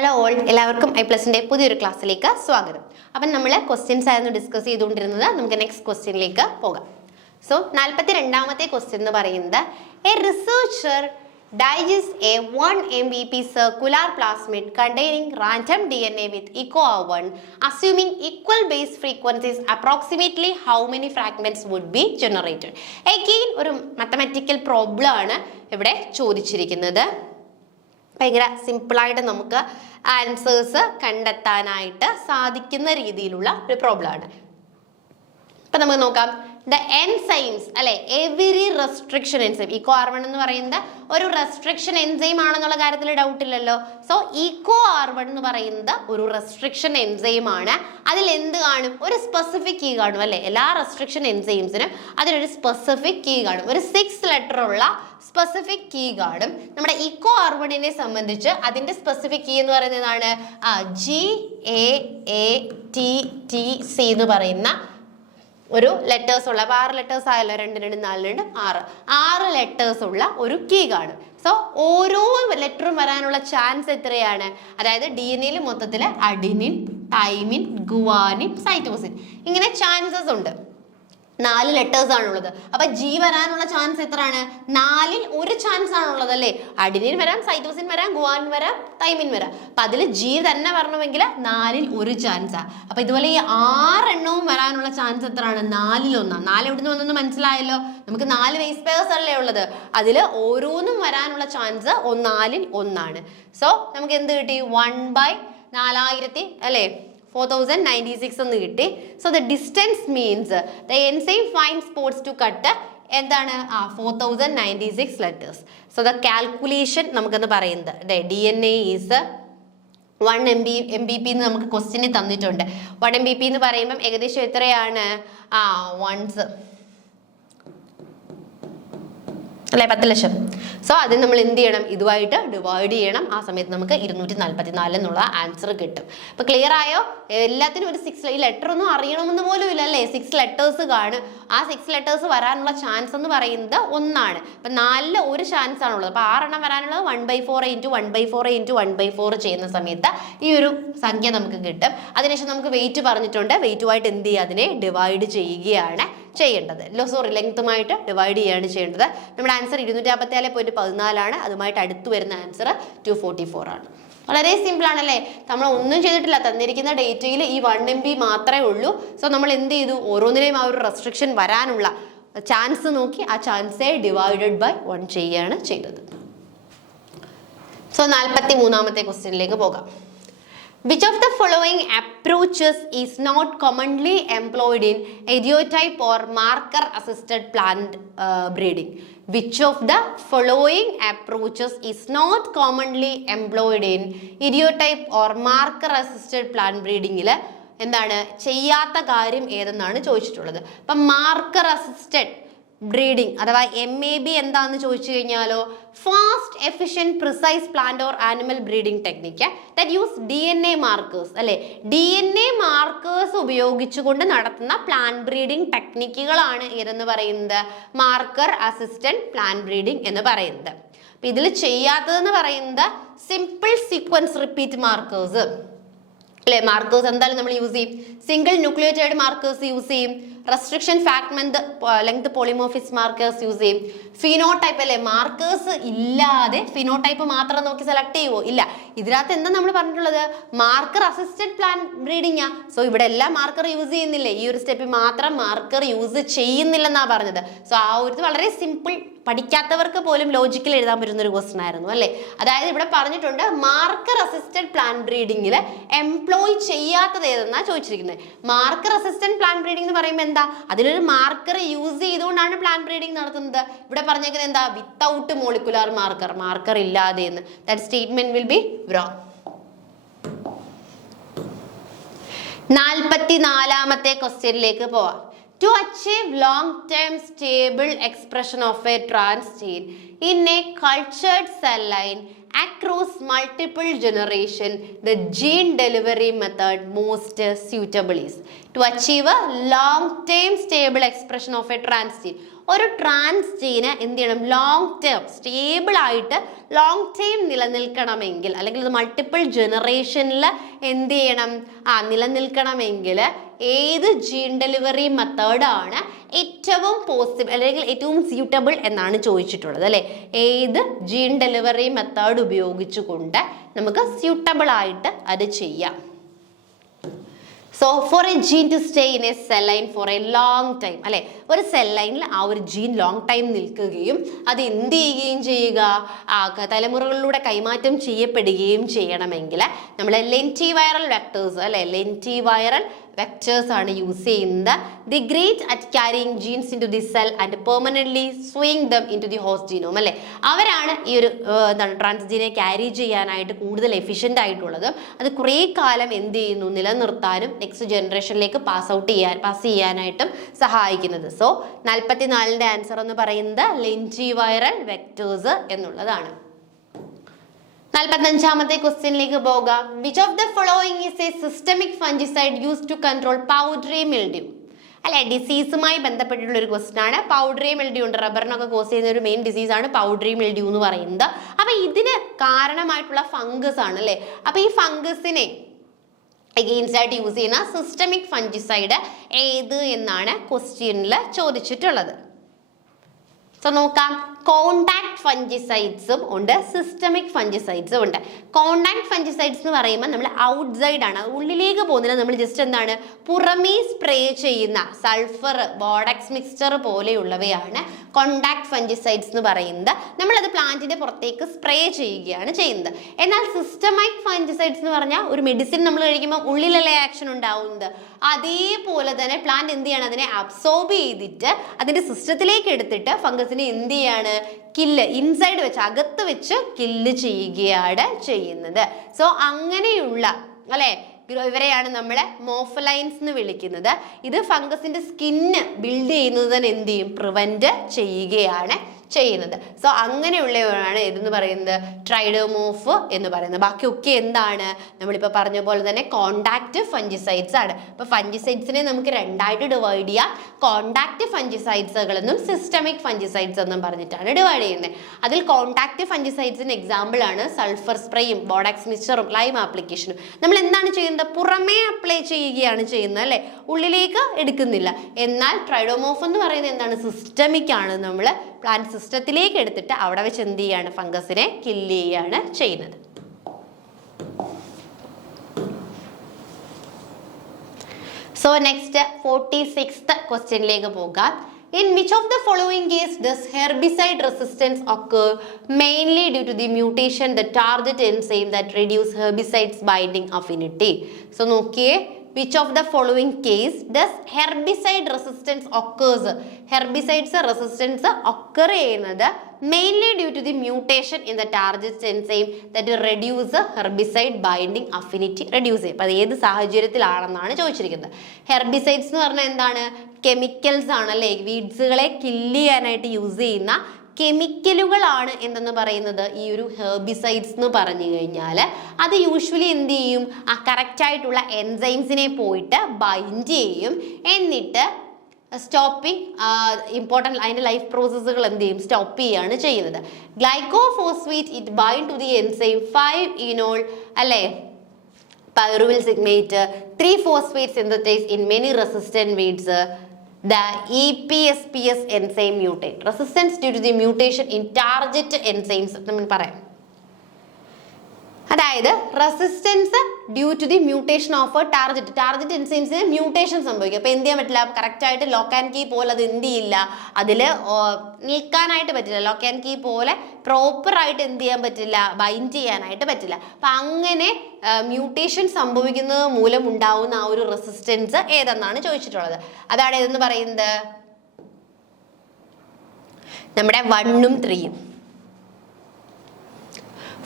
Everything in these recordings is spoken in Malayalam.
ഹലോ ഓൾ, എല്ലാവർക്കും i+ന്റെ പുതിയൊരു ക്ലാസ്സിലേക്ക് സ്വാഗതം. അപ്പം നമ്മൾ ക്വസ്റ്റ്യൻസ് ആയിരുന്നു ഡിസ്കസ് ചെയ്തുകൊണ്ടിരുന്നത്. നമുക്ക് നെക്സ്റ്റ് ക്വസ്റ്റ്യനിലേക്ക് പോകാം. സോ 42ാമത്തെ ക്വസ്റ്റ്യൻ എന്ന് പറയുന്നത് A researcher digests a 1 mbp circular plasmid containing random DNA with EcoR1 assuming equal base frequencies, approximately how many fragments would be generated? Again ഒരു mathematical problem ആണ് ഇവിടെ ചോദിച്ചിരിക്കുന്നത്. ഭയങ്കര സിമ്പിളായിട്ട് നമുക്ക് ആൻസേഴ്സ് കണ്ടെത്താനായിട്ട് സാധിക്കുന്ന രീതിയിലുള്ള ഒരു പ്രോബ്ലമാണ്. ഇപ്പം നമുക്ക് നോക്കാം. ദ എൻസൈംസ് അല്ലെ, എവരി റെസ്ട്രിക്ഷൻ എൻസൈം, EcoR1 എന്ന് പറയുന്നത് ഒരു റെസ്ട്രിക്ഷൻ എൻസൈം ആണെന്നുള്ള കാര്യത്തിൽ ഡൗട്ട് ഇല്ലല്ലോ. സോ EcoR1 എന്ന് പറയുന്നത് ഒരു റെസ്ട്രിക്ഷൻ എൻസൈം ആണ്. അതിൽ എന്ത് കാണും? ഒരു സ്പെസിഫിക് കീ കാണും അല്ലെ. എല്ലാ റെസ്ട്രിക്ഷൻ എൻസൈംസിനും അതിനൊരു സ്പെസിഫിക് കീ കാണും. ഒരു 6 ലെറ്റർ ഉള്ള സ്പെസിഫിക് കീ കാണും. നമ്മുടെ EcoR1നെ സംബന്ധിച്ച് അതിന്റെ സ്പെസിഫിക് കീ എന്ന് പറയുന്നതാണ് GAATTC എന്ന് പറയുന്ന ഒരു ലെറ്റേഴ്സ് ഉള്ള, അപ്പോൾ 6 ലെറ്റേഴ്സ് ആയല്ലോ, 2 2 4 2 6 ലെറ്റേഴ്സ് ഉള്ള ഒരു കീ കാണും. സോ ഓരോ ലെറ്ററും വരാനുള്ള ചാൻസ് എത്രയാണ്? അതായത് DNA മൊത്തത്തിൽ അഡിനിൻ, തൈമിൻ, ഗുവാനിൻ, സൈറ്റോസിൻ, ഇങ്ങനെ ചാൻസസ് ഉണ്ട്. 4 ലെറ്റേഴ്സ് ആണുള്ളത്. അപ്പൊ G വരാനുള്ള ചാൻസ് എത്രയാണ്? 4ൽ 1 ചാൻസ് ആണുള്ളത് അല്ലേ. അഡിനിൻ വരാം, സൈറ്റോസിൻ വരാം, ഗുവാനിൻ വരാം, തൈമിൻ വരാം. അപ്പൊ അതിൽ G തന്നെ വരണമെങ്കിൽ 4ൽ 1 ചാൻസാ. അപ്പൊ ഇതുപോലെ ഈ 6 എണ്ണവും വരാനുള്ള ചാൻസ് എത്രയാണ്? 4ൽ 1. 4 എവിടുന്ന് വന്നെന്ന് മനസ്സിലായല്ലോ. നമുക്ക് 4 ബേസ് പെയർസ് അല്ലേ ഉള്ളത്. അതിൽ ഓരോന്നും വരാനുള്ള ചാൻസ് 4ൽ 1 സോ നമുക്ക് എന്ത് കിട്ടി? 1/4000 അല്ലേ, 4096 എന്ന് കിട്ടി. So the distance means the enzyme find spots to cut എന്താണ്? 4096 ലെറ്റേഴ്സ്. സോ ദ കാൽക്കുലേഷൻ നമുക്കെന്ന് പറയുന്നത് DNA ഈസ് 1 mbp എന്ന് നമുക്ക് ക്വസ്റ്റ്യനിൽ തന്നിട്ടുണ്ട്. 1 mbp എന്ന് പറയുമ്പം ഏകദേശം എത്രയാണ്? വൺസ് അല്ലെ, 10 ലക്ഷം. സോ അത് നമ്മൾ എന്ത് ചെയ്യണം? ഇതുമായിട്ട് ഡിവൈഡ് ചെയ്യണം. ആ സമയത്ത് നമുക്ക് 244 എന്നുള്ള ആൻസർ കിട്ടും. അപ്പൊ ക്ലിയർ ആയോ? എല്ലാത്തിനും ഒരു 6 ഈ ലെറ്റർ ഒന്നും അറിയണമെന്ന് പോലും ഇല്ല അല്ലേ. 6 ലെറ്റേഴ്സ് കാണും. ആ 6 ലെറ്റേഴ്സ് വരാനുള്ള ചാൻസ് എന്ന് പറയുന്നത് 1. അപ്പൊ 4ൽ 1 ചാൻസ് ആണുള്ളത്. അപ്പൊ 6 എണ്ണം വരാനുള്ളത് 1/4 × 1/4 × 1/4 ചെയ്യുന്ന സമയത്ത് ഈ ഒരു സംഖ്യ നമുക്ക് കിട്ടും. അതിനുശേഷം നമുക്ക് വെയിറ്റ് പറഞ്ഞിട്ടുണ്ട്. വെയിറ്റുമായിട്ട് എന്ത് ചെയ്യുക? അതിനെ ഡിവൈഡ് ചെയ്യുകയാണ് ചെയ്യേണ്ടത്. ലെങ്ത്തുമായിട്ട് ഡിവൈഡ് ചെയ്യുകയാണ് ചെയ്യേണ്ടത്. നമ്മുടെ ആൻസർ 257.14 അതുമായിട്ട് അടുത്ത് വരുന്ന ആൻസർ 244 ആണ്. വളരെ സിമ്പിൾ ആണല്ലേ. നമ്മൾ ഒന്നും ചെയ്തിട്ടില്ല. തന്നിരിക്കുന്ന ഡേറ്റയിൽ ഈ 1 MB മാത്രമേ ഉള്ളൂ. സോ നമ്മൾ എന്ത് ചെയ്തു? ഓരോന്നിനെയും ആ ഒരു റെസ്ട്രിക്ഷൻ വരാനുള്ള ചാൻസ് നോക്കി ആ ചാൻസെ ഡിവൈഡഡ് ബൈ 1 ചെയ്യുകയാണ് ചെയ്തത്. സോ 43ാമത്തെ ക്വസ്റ്റ്യനിലേക്ക് പോകാം. Which of the following approaches is not commonly employed in idiotype or marker assisted plant breeding? Which of the following approaches is not commonly employed in idiotype or marker assisted plant breeding? എന്താണ് ചെയ്യാത്ത കാര്യം ഏതെന്നാണ് ചോദിച്ചിട്ടുള്ളത്. അപ്പം മാർക്കർ അസിസ്റ്റഡ് ബ്രീഡിംഗ് അഥവാ MAB എന്താന്ന് ചോദിച്ചു കഴിഞ്ഞാലോ, fast efficient precise plant or animal breeding technique that use DNA markers അല്ലെ. DNA മാർക്കേഴ്സ് ഉപയോഗിച്ചുകൊണ്ട് നടത്തുന്ന പ്ലാന്റ് ബ്രീഡിംഗ് ടെക്നിക്കുകളാണ് ഏതെന്ന് പറയുന്നത്? മാർക്കർ അസിസ്റ്റന്റ് പ്ലാന്റ് ബ്രീഡിംഗ് എന്ന് പറയുന്നത്. അപ്പൊ ഇതിൽ ചെയ്യാത്തതെന്ന് പറയുന്നത് സിമ്പിൾ സീക്വൻസ് റിപ്പീറ്റ് മാർക്കേഴ്സ് അല്ലെ. മാർക്കേഴ്സ് എന്തായാലും നമ്മൾ യൂസ് ചെയ്യും. സിംഗിൾ ന്യൂക്ലിയോറ്റൈഡ് മാർക്കേഴ്സ് യൂസ് ചെയ്യും. Restriction fragment length പോളിമോർഫിസ് markers use ചെയ്യും. ഫിനോടൈപ്പ് അല്ലെ, മാർക്കേഴ്സ് ഇല്ലാതെ ഫിനോടൈപ്പ് മാത്രം നോക്കി സെലക്ട് ചെയ്യുമോ? ഇല്ല. ഇതിനകത്ത് എന്താ നമ്മൾ പറഞ്ഞിട്ടുള്ളത്? Marker assisted plant breeding. So ഇവിടെ എല്ലാം മാർക്കർ യൂസ് ചെയ്യുന്നില്ലേ. ഈ ഒരു സ്റ്റെപ്പിൽ മാത്രം മാർക്കർ യൂസ് ചെയ്യുന്നില്ലെന്നാ പറഞ്ഞത്. സോ ആ ഒരു വളരെ സിമ്പിൾ, പഠിക്കാത്തവർക്ക് പോലും ലോജിക്കൽ എഴുതാൻ പറ്റുന്ന ഒരു ക്വസ്റ്റൻ ആയിരുന്നു അല്ലേ. അതായത് ഇവിടെ പറഞ്ഞിട്ടുണ്ട് മാർക്കർ അസിസ്റ്റഡ് പ്ലാന്റ് ബ്രീഡിംഗിൽ എംപ്ലോയ് ചെയ്യാത്തത് ഏതെന്നാ ചോദിച്ചിരിക്കുന്നത്. മാർക്കർ അസിസ്റ്റന്റ് പ്ലാന്റ് ബ്രീഡിംഗ് എന്ന് പറയുമ്പോൾ എന്താ? അതിലൊരു മാർക്കർ യൂസ് ചെയ്തുകൊണ്ടാണ് പ്ലാന്റ് ബ്രീഡിംഗ് നടത്തുന്നത്. ഇവിടെ പറഞ്ഞേക്കുന്നത് എന്താ? വിത്തൗട്ട് മോളിക്കുലാർ മാർക്കർ, മാർക്കർ ഇല്ലാതെ എന്ന്. That statement will be wrong. 44ാമത്തെ ക്വസ്റ്റ്യനിലേക്ക് പോവാം. To achieve long-term stable expression of a transgene in a cultured cell line across multiple generation, the gene delivery method most suitable is. To achieve a long-term stable expression of a transgene, ഒരു ട്രാൻസ്ജീന് എന്ത് ചെയ്യണം, ലോങ് ടേം സ്റ്റേബിൾ ആയിട്ട് ലോങ് ടൈം നിലനിൽക്കണമെങ്കിൽ, അല്ലെങ്കിൽ ഇത് മൾട്ടിപ്പിൾ ജനറേഷനിൽ എന്ത് ചെയ്യണം, നിലനിൽക്കണമെങ്കിൽ ഏത് ജീൻ ഡെലിവറി മെത്തേഡാണ് ഏറ്റവും പോസിബിൾ അല്ലെങ്കിൽ ഏറ്റവും സ്യൂട്ടബിൾ എന്നാണ് ചോദിച്ചിട്ടുള്ളത് അല്ലേ. ഏത് ജീൻ ഡെലിവറി മെത്തേഡ് ഉപയോഗിച്ചുകൊണ്ട് നമുക്ക് സ്യൂട്ടബിൾ ആയിട്ട് അത് ചെയ്യാം. So for a gene to stay in a cell line for a long time അല്ലെ, ഒരു സെൽ ലൈനിൽ ആ ഒരു ജീൻ ലോങ് ടൈം നിൽക്കുകയും അത് എന്ത് ചെയ്യുകയും ചെയ്യുക, തലമുറകളിലൂടെ കൈമാറ്റം ചെയ്യപ്പെടുകയും ചെയ്യണമെങ്കിൽ നമ്മൾ ലെന്റിവൈറൽ വെക്ടേഴ്സ് അല്ലെ, ലെന്റിവൈറൽ വെക്ടേഴ്സ് ആണ് യൂസ് ചെയ്യുന്നത്. The great at carrying genes into the cell and permanently swing them into the host genome അല്ലെ. അവരാണ് ഈ ഒരു ട്രാൻസ്ജീനെ ക്യാരി ചെയ്യാനായിട്ട് കൂടുതൽ എഫിഷ്യൻ്റ് ആയിട്ടുള്ളത്. അത് കുറേ കാലം എന്ത് ചെയ്യുന്നു, നിലനിർത്താനും നെക്സ്റ്റ് ജനറേഷനിലേക്ക് പാസ് ചെയ്യാനായിട്ടും സഹായിക്കുന്നത്. സോ 44ന്റെ ആൻസർ എന്ന് പറയുന്നത് ലെന്റിവൈറൽ വെക്ടേഴ്സ് എന്നുള്ളതാണ്. 45ാമത്തെ ക്വസ്റ്റ്യനിലേക്ക് പോകാം. Which of the following is a systemic fungicide used to control powdery mildew അല്ലെ. ഡിസീസുമായി ബന്ധപ്പെട്ടിട്ടുള്ള ഒരു ക്വസ്റ്റ്യൻ ആണ്. പൗഡറി മിൽഡ്യൂ ഉണ്ട്, റബ്ബറിനൊക്കെ കോസ് ചെയ്യുന്ന ഒരു മെയിൻ ഡിസീസ് ആണ് പൗഡറി മിൽഡ്യൂ എന്ന് പറയുന്നത്. അപ്പൊ ഇതിന് കാരണമായിട്ടുള്ള ഫംഗസ് ആണ് അല്ലെ. അപ്പൊ ഈ ഫംഗസിനെ അഗെയിൻസ്റ്റ് ആയിട്ട് യൂസ് ചെയ്യുന്ന സിസ്റ്റമിക് ഫംഗിസൈഡ് ഏത് എന്നാണ് ക്വസ്റ്റ്യനിൽ ചോദിച്ചിട്ടുള്ളത്. സോ നോക്കാം, കോണ്ടാക്ട് ഫംഗിസൈഡ്സും ഉണ്ട്, സിസ്റ്റമിക് ഫംഗിസൈഡ്സും ഉണ്ട്. കോണ്ടാക്ട് ഫംഗിസൈഡ്സ് എന്ന് പറയുമ്പോൾ നമ്മൾ ഔട്ട്സൈഡ് ആണ്, ഉള്ളിലേക്ക് പോകുന്നില്ല. നമ്മൾ ജസ്റ്റ് എന്താണ്, പുറമേ സ്പ്രേ ചെയ്യുന്ന സൾഫർ ബോഡക്സ് മിക്സ്ചർ പോലെയുള്ളവയാണ് കോണ്ടാക്ട് ഫംഗിസൈഡ്സ് എന്ന് പറയുന്നത്. നമ്മളത് പ്ലാന്റിന്റെ പുറത്തേക്ക് സ്പ്രേ ചെയ്യുകയാണ് ചെയ്യുന്നത്. എന്നാൽ സിസ്റ്റമിക് ഫംഗിസൈഡ്സ് എന്ന് പറഞ്ഞാൽ ഒരു മെഡിസിൻ നമ്മൾ കഴിക്കുമ്പോൾ ഉള്ളിലല്ലേ ആക്ഷൻ ഉണ്ടാവുന്നത്, അതേപോലെ തന്നെ പ്ലാന്റ് എന്ത് ചെയ്യണം, അതിനെ അബ്സോർബ് ചെയ്തിട്ട് അതിന്റെ സിസ്റ്റത്തിലേക്ക് എടുത്തിട്ട് ഫംഗസിനെ എന്ത് ചെയ്യാണ്, കില്ല് ഇൻസൈഡ് വെച്ച് അകത്ത് വെച്ച് കില്ല് ചെയ്യുകയാണ് ചെയ്യുന്നത്. സോ അങ്ങനെയുള്ള അല്ലെ ഇവരെയാണ് നമ്മൾ മോഫലൈൻസ് എന്ന് വിളിക്കുന്നത്. ഇത് ഫംഗസിന്റെ സ്കിന്ന് ബിൽഡ് ചെയ്യുന്നത് തന്നെ എന്ത് ചെയ്യും, പ്രിവെന്റ് ചെയ്യുകയാണ് ചെയ്യുന്നത്. സോ അങ്ങനെയുള്ളവരാണ് ഇതെന്ന് പറയുന്നത് ട്രൈഡോമോർഫ് എന്ന് പറയുന്നത്. ബാക്കിയൊക്കെ എന്താണ്, നമ്മളിപ്പോൾ പറഞ്ഞ പോലെ തന്നെ കോണ്ടാക്ട് ഫംഗിസൈഡ്സ് ആണ്. ഇപ്പൊ ഫംഗിസൈഡ്സിനെ നമുക്ക് രണ്ടായിട്ട് ഡിവൈഡ് ചെയ്യാം. കോണ്ടാക്ട് ഫംഗിസൈഡ്സുകൾ എന്നും സിസ്റ്റമിക് ഫംഗിസൈഡ്സ് എന്നും പറഞ്ഞിട്ടാണ് ഡിവൈഡ് ചെയ്യുന്നത്. അതിൽ കോണ്ടാക്ട് ഫംഗിസൈഡ്സിന് എക്സാമ്പിൾ ആണ് സൾഫർ സ്പ്രേയും ബോഡക്സ് മിക്സ്ചറും ലൈം ആപ്ലിക്കേഷനും. നമ്മൾ എന്താണ് ചെയ്യുന്നത്, പുറമേ അപ്ലൈ ചെയ്യുകയാണ് ചെയ്യുന്നത് അല്ലെ, ഉള്ളിലേക്ക് എടുക്കുന്നില്ല. എന്നാൽ ട്രൈഡോമോർഫ് എന്ന് പറയുന്നത് എന്താണ്, സിസ്റ്റമിക് ആണ്. നമ്മൾ പ്ലാന്റ് സിസ്റ്റത്തിലേക്ക് എടുത്തിട്ട് അവിടെ വെച്ച് എന്ത് ചെയ്യാണ്, ഫംഗസിനെ കില്ല് ചെയ്യാണ് ചെയ്യുന്നത്. സോ നെക്സ്റ്റ് 46th ക്വസ്റ്റ്യനിലേക്ക് പോകാം. In which of the following case does herbicide resistance occur mainly due to the mutation the target enzyme that reduce herbicides binding affinity? So നോക്കിയേ, which of the following case does herbicide resistance occurs? Herbicides resistance occur ചെയ്യുന്നത് mainly due to the mutation in the target enzyme that reduce herbicide binding affinity reduce ചെയ്യും. അത് ഏത് സാഹചര്യത്തിലാണെന്നാണ് ചോദിച്ചിരിക്കുന്നത്. ഹെർബിസൈഡ്സ് എന്ന് പറഞ്ഞാൽ എന്താണ്, കെമിക്കൽസ് ആണല്ലേ, വീഡ്സുകളെ കില്ല് ചെയ്യാനായിട്ട് യൂസ് ചെയ്യുന്ന കെമിക്കലുകളാണ് എന്തെന്ന് പറയുന്നത് ഈ ഒരു ഹെർബിസൈഡ്സ് എന്ന് പറഞ്ഞു കഴിഞ്ഞാൽ. അത് യൂഷ്വലി എന്ത് ചെയ്യും, ആ കറക്റ്റ് ആയിട്ടുള്ള എൻസൈംസിനെ പോയിട്ട് ബൈൻഡ് ചെയ്യും. എന്നിട്ട് സ്റ്റോപ്പിംഗ് ഇമ്പോർട്ടൻറ്റ് അതിൻ്റെ ലൈഫ് പ്രോസസ്സുകൾ എന്ത് ചെയ്യും, സ്റ്റോപ്പ് ചെയ്യുകയാണ് ചെയ്യുന്നത്. Glycophosphate it bind to the enzyme 5-enol അല്ലേ, pyruvyl sigmate, 3-phosphate synthase in many resistant weeds. The EPSPS enzyme mutate. Resistance due to the mutation in target enzymes. നമ്മൾ പറയാം, അതായത് resistance due to the mutation of target എൻസൈംസിന് മ്യൂട്ടേഷൻ സംഭവിക്കും. അപ്പോൾ എന്ത് ചെയ്യാൻ പറ്റില്ല, കറക്റ്റ് ആയിട്ട് ലോക്ക് ആൻഡ് കീ പോലെ അത് എന്ത് ചെയ്യില്ല, അതിൽ നിൽക്കാനായിട്ട് പറ്റില്ല. ലോക്ക് ആൻഡ് കീ പോലെ പ്രോപ്പറായിട്ട് എന്ത് ചെയ്യാൻ പറ്റില്ല, ബൈൻഡ് ചെയ്യാനായിട്ട് പറ്റില്ല. അപ്പം അങ്ങനെ മ്യൂട്ടേഷൻ സംഭവിക്കുന്നത് മൂലം ഉണ്ടാവുന്ന ആ ഒരു റെസിസ്റ്റൻസ് ഏതെന്നാണ് ചോദിച്ചിട്ടുള്ളത്. അതാണ് ഏതെന്ന് പറയുന്നത്, നമ്മുടെ 1ഉം 3ഉം.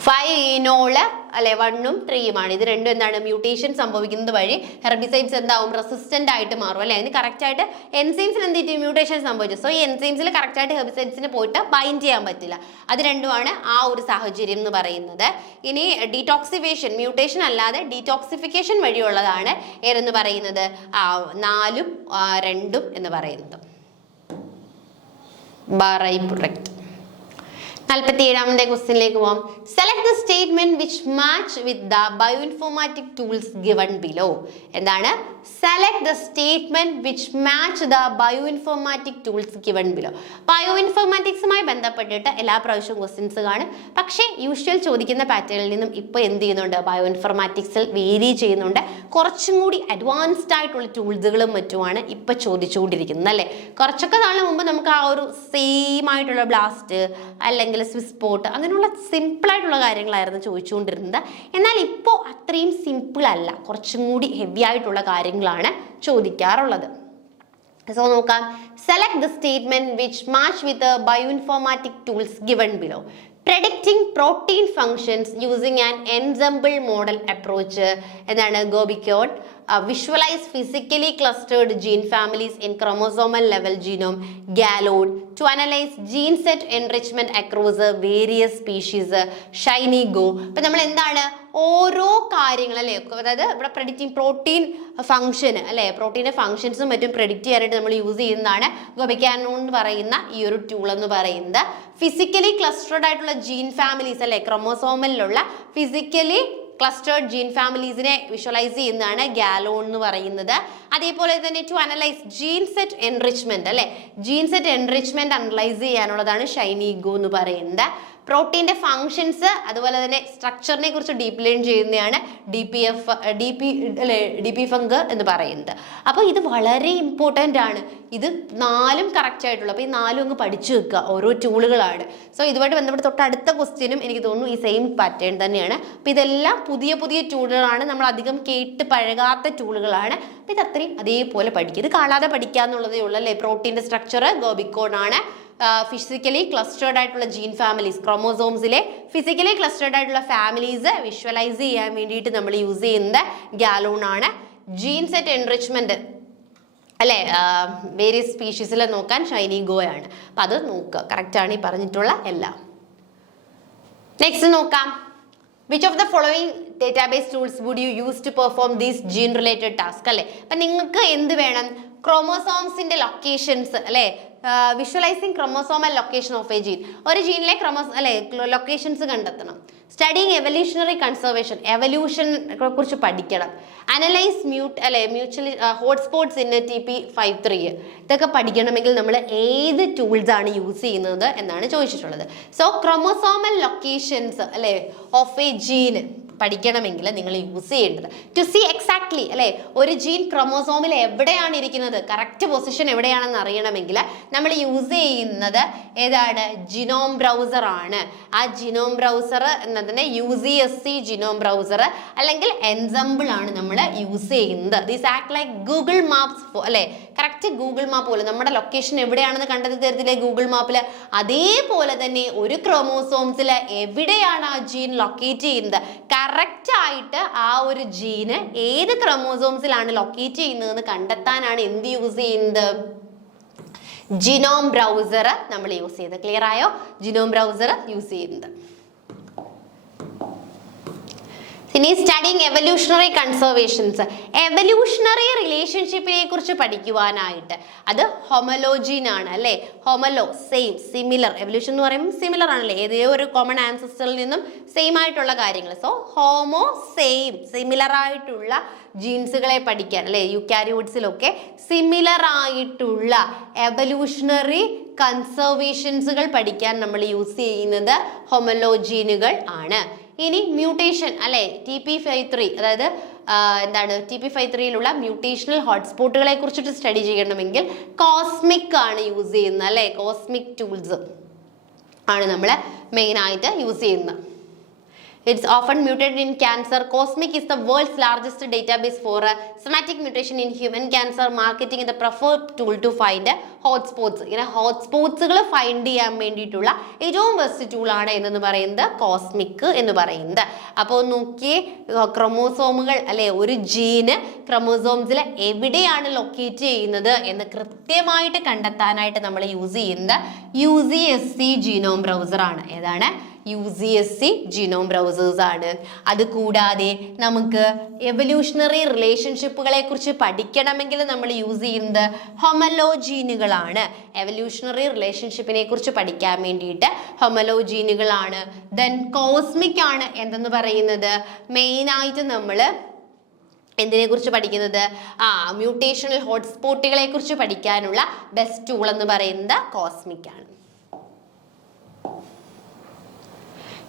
5-enol അല്ലെ, 1ഉം 3ഉമാണ്. ഇത് രണ്ടും എന്താണ്, മ്യൂട്ടേഷൻ സംഭവിക്കുന്നത് വഴി ഹെർബിസൈഡ്സ് എന്താവും, റെസിസ്റ്റന്റ് ആയിട്ട് മാറും അല്ലെ. അതിന് കറക്റ്റ് ആയിട്ട് എൻസൈംസിൽ എന്ത് ചെയ്യും, മ്യൂട്ടേഷൻ സംഭവിച്ചു. സോ ഈ എൻസൈംസിൽ കറക്റ്റ് ആയിട്ട് ഹെർബിസൈഡ്സിന് പോയിട്ട് ബൈൻഡ് ചെയ്യാൻ പറ്റില്ല. അത് രണ്ടുമാണ് ആ ഒരു സാഹചര്യം എന്ന് പറയുന്നത്. ഇനി ഡീടോക്സിഫിക്കേഷൻ, മ്യൂട്ടേഷൻ അല്ലാതെ ഡീടോക്സിഫിക്കേഷൻ വഴിയുള്ളതാണ് ഏതെന്ന് പറയുന്നത്, 4ഉം 2ഉം എന്ന് പറയുന്നത്. ബാറൈ പ്രൊഡക്റ്റ്. 47ാമത്തെ ക്വസ്റ്റ്യനിലേക്ക് പോവാം. Select the statement which match with the bioinformatic tools given below. എന്താണ്? Select the statement which match the bioinformatic tools given below. ബയോഇൻഫോർമാറ്റിക്സുമായി ബന്ധപ്പെട്ടിട്ട് എല്ലാ പ്രാവശ്യവും ക്വസ്റ്റ്യൻസ് കാണും. പക്ഷേ യൂഷ്വൽ ചോദിക്കുന്ന പാറ്റേണിൽ നിന്നും ഇപ്പോൾ എന്ത് ചെയ്യുന്നുണ്ട്? ബയോഇൻഫോർമാറ്റിക്സിൽ വേരി ചെയ്യുന്നുണ്ട്. കുറച്ചും കൂടി അഡ്വാൻസ്ഡ് ആയിട്ടുള്ള ടൂൾസുകളും മറ്റുമാണ് ഇപ്പം ചോദിച്ചുകൊണ്ടിരിക്കുന്നത് അല്ലേ. കുറച്ചൊക്കെ നാളെ മുമ്പ് നമുക്ക് ആ ഒരു സെയിം ആയിട്ടുള്ള ബ്ലാസ്റ്റ് അല്ലെങ്കിൽ സ്വിസ് സ്പോട്ട് അങ്ങനെയുള്ള സിമ്പിൾ ആയിട്ടുള്ള കാര്യങ്ങളായിരുന്നു ചോദിച്ചുകൊണ്ടിരുന്നത്. എന്നാൽ ഇപ്പോൾ അത്രയും സിമ്പിൾ അല്ല, കുറച്ചും കൂടി ഹെവി ആയിട്ടുള്ള കാര്യങ്ങളാണ് ചോദിക്കാറുള്ളത്. സോ നോക്കാം. Select the statement which match with bioinformatic tools given below. Predicting protein functions using an ensemble model approach. എന്താണ്? ഗോബിക്കോഡ്. Visualize physically clustered gene families in chromosomal level genome. ഗാലോഡ്. To analyze gene set enrichment across various species. ഷൈനിഗോ. അപ്പൊ നമ്മൾ എന്താണ് ഓരോ കാര്യങ്ങൾ അല്ലേ, അതായത് ഇവിടെ പ്രെഡിക്റ്റിംഗ് പ്രോട്ടീൻ ഫംഗ്ഷൻ അല്ലേ, പ്രോട്ടീൻ്റെ ഫംഗ്ഷൻസും മറ്റും പ്രെഡിക്റ്റ് ചെയ്യാനായിട്ട് നമ്മൾ യൂസ് ചെയ്യുന്നതാണ് ഗോബിക്കാനോ എന്ന് പറയുന്ന ഈ ഒരു ടൂൾ എന്ന് പറയുന്നത്. ഫിസിക്കലി ക്ലസ്റ്റേർഡ് ആയിട്ടുള്ള ജീൻ ഫാമിലീസ് അല്ലേ, ക്രോമോസോമിലുള്ള ഫിസിക്കലി ക്ലസ്റ്റേർഡ് ജീൻ ഫാമിലീസിനെ വിഷ്വലൈസ് ചെയ്യുന്നതാണ് ഗാലോൺ എന്ന് പറയുന്നത്. അതേപോലെ തന്നെ to analyse gene set enrichment അല്ലെ, ജീൻ സെറ്റ് എൻറിച്ച്മെന്റ് അനലൈസ് ചെയ്യാനുള്ളതാണ് ഷൈനിഗോ എന്ന് പറയുന്നത്. പ്രോട്ടീൻ്റെ ഫങ്ഷൻസ് അതുപോലെ തന്നെ സ്ട്രക്ചറിനെ കുറിച്ച് ഡീപ്പ് ലേൺ ചെയ്യുന്നതാണ് ഡി പി ഫംഗർ എന്ന് പറയുന്നത്. അപ്പോൾ ഇത് വളരെ ഇമ്പോർട്ടൻ്റ് ആണ്. ഇത് 4ഉം കറക്റ്റ് ആയിട്ടുള്ളൂ. അപ്പോൾ ഈ 4ഉം അങ്ങ് പഠിച്ചു വെക്കുക, ഓരോ ടൂളുകളാണ്. സോ ഇതുമായിട്ട് ബന്ധപ്പെട്ട് തൊട്ടടുത്ത ക്വസ്റ്റ്യനും എനിക്ക് തോന്നുന്നു ഈ സെയിം പാറ്റേൺ തന്നെയാണ്. അപ്പോൾ ഇതെല്ലാം പുതിയ പുതിയ ടൂളുകളാണ്, നമ്മൾ അധികം കേട്ട് പഴകാത്ത ടൂളുകളാണ്. അപ്പോൾ ഇത് അത്രയും അതേപോലെ പഠിക്കുക, ഇത് കാണാതെ പഠിക്കുക എന്നുള്ളതേ ഉള്ളൂ അല്ലേ. പ്രോട്ടീൻ്റെ സ്ട്രക്ചർ ഗോബിക്കോൺ ആണ്. ഫിസിക്കലി ക്ലസ്റ്റേർഡ് ആയിട്ടുള്ള ജീൻ ഫാമിലീസ്, ക്രോമോസോംസിലെ ഫിസിക്കലി ക്ലസ്റ്റേർഡ് ആയിട്ടുള്ള ഫാമിലീസ് വിഷ്വലൈസ് ചെയ്യാൻ വേണ്ടിയിട്ട് നമ്മൾ യൂസ് ചെയ്യുന്നത് ഗാലോൺ ആണ്. ജീൻ സെറ്റ് എൻറിച്ച്മെന്റ് അല്ലേ, വേരിയസ് സ്പീഷീസിൽ നോക്കാൻ ഷൈനിഗോ ആണ്. അപ്പം അത് നോക്കുക, കറക്റ്റാണ് ഈ പറഞ്ഞിട്ടുള്ള എല്ലാം. നെക്സ്റ്റ് നോക്കാം. Which of the following database tools would you use to perform these gene related task അല്ലേ. അപ്പം നിങ്ങൾക്ക് എന്ത് വേണം? ക്രോമോസോംസിന്റെ ലൊക്കേഷൻസ് അല്ലേ, visualising chromosomal location of a gene, ഒരു ജീനിലെ ലൊക്കേഷൻസ് കണ്ടെത്തണം. സ്റ്റഡിങ് എവല്യൂഷണറി കൺസർവേഷൻ, എവല്യൂഷനെ കുറിച്ച് പഠിക്കണം. Analyse mutually hotspots in TP53, ഇതൊക്കെ പഠിക്കണമെങ്കിൽ നമ്മൾ ഏത് ടൂൾസ് ആണ് യൂസ് ചെയ്യുന്നത് എന്നാണ് ചോദിച്ചിട്ടുള്ളത്. സോ ക്രോമോസോമൽ ലൊക്കേഷൻസ് അല്ലേ ഓഫ് എ ജീൻ പഠിക്കണമെങ്കിൽ നിങ്ങൾ യൂസ് ചെയ്യേണ്ടത് ടു സീ എക്സാക്ട്ലി അല്ലേ, ഒരു ജീൻ ക്രോമോസോമിൽ എവിടെയാണ് ഇരിക്കുന്നത്, കറക്റ്റ് പൊസിഷൻ എവിടെയാണെന്ന് അറിയണമെങ്കിൽ നമ്മൾ യൂസ് ചെയ്യുന്നത് ഏതാണ്? ജിനോം ബ്രൗസർ ആണ്. ആ ജിനോം ബ്രൗസർ എന്നതിന് UCSC ജിനോം ബ്രൗസർ അല്ലെങ്കിൽ എൻസംബിൾ ആണ് നമ്മൾ യൂസ് ചെയ്യുന്നത്. These act like Google maps അല്ലേ, കറക്റ്റ് ഗൂഗിൾ മാപ്പ് പോലെ നമ്മുടെ ലൊക്കേഷൻ എവിടെയാണെന്ന് കണ്ടെത്തി തരത്തില്ലേ ഗൂഗിൾ മാപ്പിൽ. അതേപോലെ തന്നെ ഒരു ക്രോമോസോംസിൽ എവിടെയാണ് ആ ജീൻ ലൊക്കേറ്റ് ചെയ്യുന്നത്, കറക്റ്റ് ആയിട്ട് ആ ഒരു ജീന് ഏത് ക്രോമോസോംസിലാണ് ലൊക്കേറ്റ് ചെയ്യുന്നതെന്ന് കണ്ടെത്താനാണ് എന്ത് യൂസ് ചെയ്യുന്നത്? ജിനോം ബ്രൗസർ നമ്മൾ യൂസ് ചെയ്യുന്നത്. ക്ലിയർ ആയോ? ജിനോം ബ്രൗസർ യൂസ് ചെയ്യുന്നത്. ഇനി സ്റ്റഡിങ് എവല്യൂഷണറി കൺസർവേഷൻസ്, എവല്യൂഷണറി റിലേഷൻഷിപ്പിനെ കുറിച്ച് പഠിക്കുവാനായിട്ട് അത് ഹോമോലോജീൻ ആണ് അല്ലേ. ഹോമലോ സെയിം, സിമിലർ, എവല്യൂഷൻ എന്ന് പറയുമ്പോൾ സിമിലർ ആണല്ലേ, ഏതോ ഒരു കോമൺ ആൻസസ്റ്ററിൽ നിന്നും സെയിം ആയിട്ടുള്ള കാര്യങ്ങൾ. സോ ഹോമോ സെയിം, സിമിലർ ആയിട്ടുള്ള ജീൻസുകളെ പഠിക്കാൻ അല്ലേ, യൂക്കാരിയോട്സിലൊക്കെ സിമിലർ ആയിട്ടുള്ള എവല്യൂഷണറി കൺസർവേഷൻസുകൾ പഠിക്കാൻ നമ്മൾ യൂസ് ചെയ്യുന്നത് ഹോമലോജീനുകൾ ആണ്. ഇനി മ്യൂട്ടേഷൻ അല്ലെ, TP53 അതായത് എന്താണ് TP53യിലുള്ള മ്യൂട്ടേഷണൽ ഹോട്ട്സ്പോട്ടുകളെ കുറിച്ചിട്ട് സ്റ്റഡി ചെയ്യണമെങ്കിൽ കോസ്മിക് ആണ് യൂസ് ചെയ്യുന്നത് അല്ലെ. കോസ്മിക് ടൂൾസ് ആണ് നമ്മൾ മെയിൻ ആയിട്ട് യൂസ് ചെയ്യുന്നത്. It's often mutated in cancer. Cosmic is the world's largest database for somatic mutation in human cancer, marketing is the preferred tool to find hotspots. ഇങ്ങനെ ഹോട്ട്സ്പോട്ട്സുകൾ ഫൈൻഡ് ചെയ്യാൻ വേണ്ടിയിട്ടുള്ള ഏറ്റവും ബെസ്റ്റ് ടൂളാണ് എന്ന് പറയുന്നത് കോസ്മിക് എന്ന് പറയുന്നത്. അപ്പോൾ നോക്കിയേ, ക്രോമോസോമുകൾ അല്ലെ, ഒരു ജീന് ക്രോമോസോംസിൽ എവിടെയാണ് ലൊക്കേറ്റ് ചെയ്യുന്നത് എന്ന് കൃത്യമായിട്ട് കണ്ടെത്താനായിട്ട് നമ്മൾ യൂസ് ചെയ്യുന്നത് UCSC ജീനോം ബ്രൗസർ ആണ്. ഏതാണ്? UCSC ജീനോം ബ്രൗസേഴ്സ് ആണ്. അതുകൂടാതെ നമുക്ക് എവല്യൂഷണറി റിലേഷൻഷിപ്പുകളെ കുറിച്ച് പഠിക്കണമെങ്കിൽ നമ്മൾ യൂസ് ചെയ്യുന്നത് ഹൊമലോജീനുകളാണ്. എവല്യൂഷണറി റിലേഷൻഷിപ്പിനെ കുറിച്ച് പഠിക്കാൻ വേണ്ടിയിട്ട് ഹൊമലോജീനുകളാണ്. ദെൻ കോസ്മിക് ആണ് എന്തെന്ന് പറയുന്നത്, മെയിനായിട്ട് നമ്മൾ എന്തിനെ കുറിച്ച് പഠിക്കുന്നത്, മ്യൂട്ടേഷണൽ ഹോട്ട്സ്പോട്ടുകളെ കുറിച്ച് പഠിക്കാനുള്ള ബെസ്റ്റ് ടൂൾ എന്ന് പറയുന്നത് കോസ്മിക് ആണ്.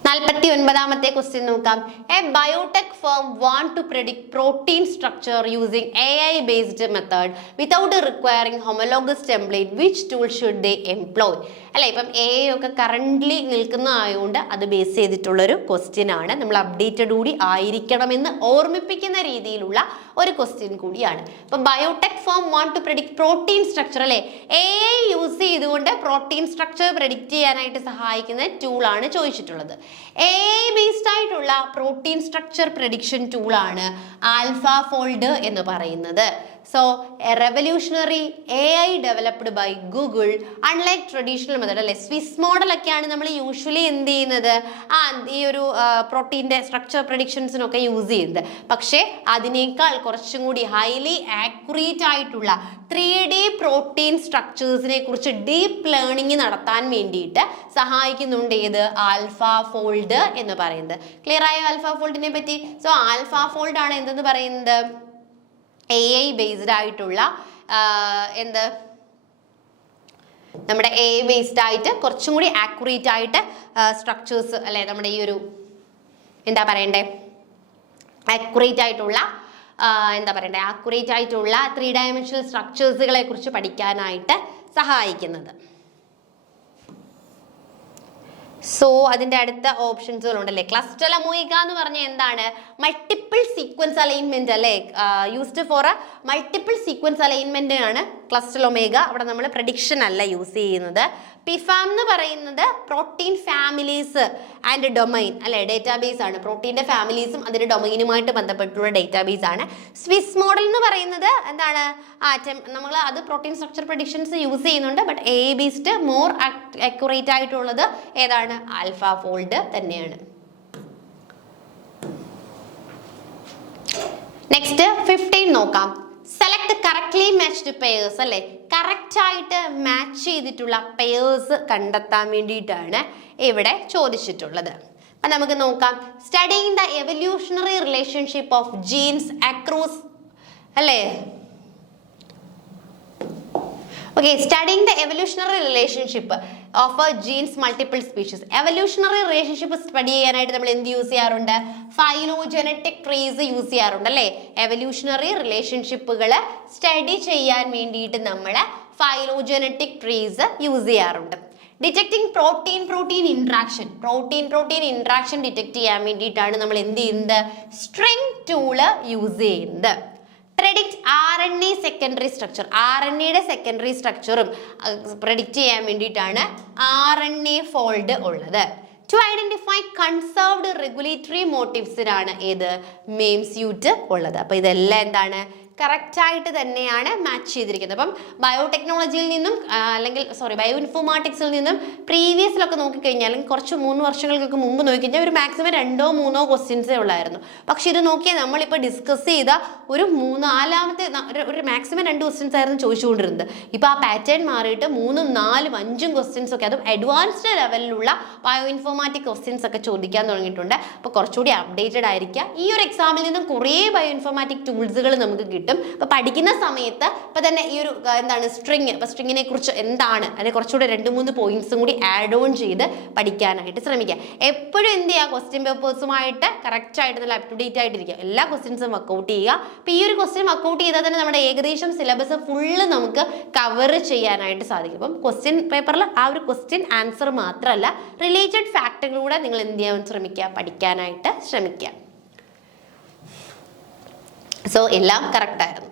49ാമത്തെ ക്വസ്റ്റ്യൻ നോക്കാം. A biotech firm want to predict protein structure using AI based method without requiring homologous template which tool should they employ. അല്ലെ, ഇപ്പം AI ഒക്കെ കറന്റ്ലി നിൽക്കുന്നതായതുകൊണ്ട് അത് ബേസ് ചെയ്തിട്ടുള്ളൊരു ക്വസ്റ്റ്യൻ ആണ്. നമ്മൾ അപ്ഡേറ്റഡ് കൂടി ആയിരിക്കണമെന്ന് ഓർമ്മിപ്പിക്കുന്ന രീതിയിലുള്ള ഒരു ക്വസ്റ്റ്യൻ കൂടിയാണ്. ഇപ്പം biotech firm want to predict protein structure, അല്ലെ, AI യൂസ് ചെയ്തുകൊണ്ട് പ്രോട്ടീൻ സ്ട്രക്ചർ പ്രെഡിക്റ്റ് ചെയ്യാനായിട്ട് സഹായിക്കുന്ന ടൂളാണ് ചോദിച്ചിട്ടുള്ളത്. AI ബേസ്ഡ് ആയിട്ടുള്ള പ്രോട്ടീൻ സ്ട്രക്ചർ പ്രെഡിക്ഷൻ ടൂളാണ് ആൽഫാഫോൾഡ് എന്ന് പറയുന്നത്. So a revolutionary AI developed by Google unlike traditional method, അല്ലെ, സ്വിസ് മോഡലൊക്കെയാണ് നമ്മൾ യൂഷ്വലി എന്ത് ചെയ്യുന്നത്, ഈ ഒരു പ്രോട്ടീൻ്റെ സ്ട്രക്ചർ പ്രെഡിക്ഷൻസിനൊക്കെ യൂസ് ചെയ്യുന്നത്. പക്ഷേ അതിനേക്കാൾ കുറച്ചും കൂടി ഹൈലി ആക്യുറേറ്റ് ആയിട്ടുള്ള 3D പ്രോട്ടീൻ സ്ട്രക്ചേഴ്സിനെ കുറിച്ച് ഡീപ്പ് ലേണിംഗ് നടത്താൻ വേണ്ടിയിട്ട് സഹായിക്കുന്നുണ്ട് ഏത്, ആൽഫാഫോൾഡ് എന്ന് പറയുന്നത്. ക്ലിയർ ആയോ ആൽഫാഫോൾഡിനെ പറ്റി? സോ ആൽഫാഫോൾഡ് ആണ് എന്തെന്ന് പറയുന്നത്, AI ബേസ്ഡ് ആയിട്ടുള്ള നമ്മുടെ AI ബേസ്ഡ് ആയിട്ട് കുറച്ചും കൂടി ആക്യുറേറ്റ് ആയിട്ട് സ്ട്രക്ചേഴ്സ്, അല്ലെ, നമ്മുടെ ഈ ഒരു എന്താ പറയണ്ടേ, ആക്യുറേറ്റ് ആയിട്ടുള്ള ആക്യുറേറ്റ് ആയിട്ടുള്ള 3 ഡയമെൻഷണൽ സ്ട്രക്ചേഴ്സുകളെ കുറിച്ച് പഠിക്കാനായിട്ട് സഹായിക്കുന്നത്. സോ അതിൻ്റെ അടുത്ത ഓപ്ഷൻസുകളുണ്ടല്ലേ. ക്ലസ്റ്റലമോയിക എന്ന് പറഞ്ഞാൽ എന്താണ്, മൾട്ടിപ്പിൾ സീക്വൻസ് അലൈൻമെന്റ്, അല്ലേ, used for multiple sequence alignment ആണ് ക്ലസ്റ്റലൊമേഗ. അവിടെ നമ്മൾ പ്രഡിക്ഷൻ അല്ല യൂസ് ചെയ്യുന്നത്. പിഫാം എന്ന് പറയുന്നത് പ്രോട്ടീൻ ഫാമിലീസ് ആൻഡ് ഡൊമൈൻ, അല്ലെ, ഡേറ്റാബേസ് ആണ്. പ്രോട്ടീൻ്റെ ഫാമിലീസും അതിൻ്റെ ഡൊമൈനുമായിട്ട് ബന്ധപ്പെട്ടുള്ള ഡേറ്റാബേസ് ആണ്. സ്വിസ് മോഡൽ എന്ന് പറയുന്നത് എന്താണ്, നമ്മൾ അത് പ്രോട്ടീൻ സ്ട്രക്ചർ പ്രഡിക്ഷൻസ് യൂസ് ചെയ്യുന്നുണ്ട്. But AI based more accurate ആയിട്ടുള്ളത് ഏതാണ്, ആൽഫാഫോൾഡ് തന്നെയാണ്. നെക്സ്റ്റ് 15 നോക്കാം. സെലക്ട് കറക്റ്റ്ലി മാച്ച്ഡ് പെയേഴ്സ്, അല്ലെ, കറക്റ്റ് ആയിട്ട് മാച്ച് ചെയ്തിട്ടുള്ള പെയേഴ്സ് കണ്ടെത്താൻ വേണ്ടിയിട്ടാണ് ഇവിടെ ചോദിച്ചിട്ടുള്ളത്. അപ്പം നമുക്ക് നോക്കാം. Studying the evolutionary relationship of genes across, അല്ലേ, okay, studying the evolutionary relationship of genes multiple species. Evolutionary relationship study ചെയ്യാനായിട്ട് നമ്മൾ എന്ത് യൂസ് ചെയ്യാറുണ്ട്, ഫൈലോജനറ്റിക് ട്രീസ് യൂസ് ചെയ്യാറുണ്ട്, അല്ലേ. എവല്യൂഷണറി റിലേഷൻഷിപ്പുകൾ സ്റ്റഡി ചെയ്യാൻ വേണ്ടിയിട്ട് നമ്മൾ ഫൈലോജനറ്റിക് ട്രീസ് യൂസ് ചെയ്യാറുണ്ട്. ഡിറ്റക്ടിങ് പ്രോട്ടീൻ ഇൻട്രാക്ഷൻ ഡിറ്റക്ട് ചെയ്യാൻ വേണ്ടിയിട്ടാണ് നമ്മൾ എന്ത് ചെയ്യുന്നത്, സ്ട്രിംഗ് ടൂള് യൂസ് ചെയ്യുന്നത്. പ്രെഡിക്റ്റ് RNA സെക്കൻഡറി സ്ട്രക്ചർ, RNAയുടെ സെക്കൻഡറി സ്ട്രക്ചറും പ്രെഡിക്റ്റ് ചെയ്യാൻ വേണ്ടിയിട്ടാണ് RNA ഫോൾഡ് ഉള്ളത്. ടു ഐഡന്റിഫൈ കൺസർവ്ഡ് റെഗുലേറ്ററി മോട്ടീവ്സിനാണ് ഏത്, മെയിംസ്യൂട്ട് ഉള്ളത്. അപ്പോൾ ഇതെല്ലാം എന്താണ്, കറക്റ്റായിട്ട് തന്നെയാണ് മാച്ച് ചെയ്തിരിക്കുന്നത്. അപ്പം ബയോടെക്നോളജിയിൽ നിന്നും ബയോ ഇൻഫോർമാറ്റിക്സിൽ നിന്നും പ്രീവിയസിലൊക്കെ നോക്കിക്കഴിഞ്ഞാൽ, അല്ലെങ്കിൽ കുറച്ച് 3 വർഷങ്ങൾക്ക് മുമ്പ് നോക്കിക്കഴിഞ്ഞാൽ ഒരു മാക്സിമം 2-3 ക്വസ്റ്റ്യൻസേ ഉള്ളായിരുന്നു. പക്ഷെ ഇത് നോക്കിയാൽ നമ്മളിപ്പോൾ ഡിസ്കസ് ചെയ്ത ഒരു 4-ാമത്തെ ഒരു മാക്സിമം 2 ക്വസ്റ്റ്യൻസ് ആയിരുന്നു ചോദിച്ചുകൊണ്ടിരുന്നത്. ഇപ്പോൾ ആ പാറ്റേൺ മാറിയിട്ട് 3, 4, 5 ക്വസ്റ്റ്യൻസ് ഒക്കെ, അതും അഡ്വാൻസ്ഡ് ലെവലിലുള്ള ബയോ ഇൻഫോർമാറ്റിക് ക്വസ്റ്റ്യൻസ് ഒക്കെ ചോദിക്കാൻ തുടങ്ങിയിട്ടുണ്ട്. അപ്പോൾ കുറച്ചുകൂടി അപ്ഡേറ്റഡ് ആയിരിക്കുക. ഈ ഒരു എക്സാമിൽ നിന്നും കുറേ ബയോ ഇൻഫോർമാറ്റിക് ടൂൾസുകൾ നമുക്ക് കിട്ടും. അപ്പോൾ പഠിക്കുന്ന സമയത്ത് ഇപ്പം തന്നെ ഈ ഒരു സ്ട്രിങ്, അപ്പോൾ സ്ട്രിങ്ങിനെ കുറിച്ച് എന്താണ്, അതിനെ കുറച്ചുകൂടി 2-3 പോയിന്റ്സും കൂടി ആഡ് ഓൺ ചെയ്ത് പഠിക്കാനായിട്ട് ശ്രമിക്കുക. എപ്പോഴും എന്ത് ചെയ്യുക, ക്വസ്റ്റ്യൻ പേപ്പേഴ്സുമായിട്ട് കറക്റ്റായിട്ട് നല്ല അപ് ടു ഡേറ്റ് ആയിട്ടിരിക്കുക. എല്ലാ ക്വസ്റ്റ്യൻസും വർക്കൗട്ട് ചെയ്യുക. അപ്പോൾ ഈ ഒരു ക്വസ്റ്റ്യൻ വർക്കൗട്ട് ചെയ്താൽ തന്നെ നമ്മുടെ ഏകദേശം സിലബസ് ഫുള്ള് നമുക്ക് കവർ ചെയ്യാനായിട്ട് സാധിക്കും. അപ്പം ക്വസ്റ്റ്യൻ പേപ്പറിൽ ആ ഒരു ക്വസ്റ്റ്യൻ ആൻസർ മാത്രമല്ല, റിലേറ്റഡ് ഫാക്റ്റുകളൂടെ നിങ്ങൾ എന്ത് ചെയ്യാൻ ശ്രമിക്കുക, പഠിക്കാനായിട്ട് ശ്രമിക്കുക. സോ എല്ലാം കറക്റ്റായിരുന്നു.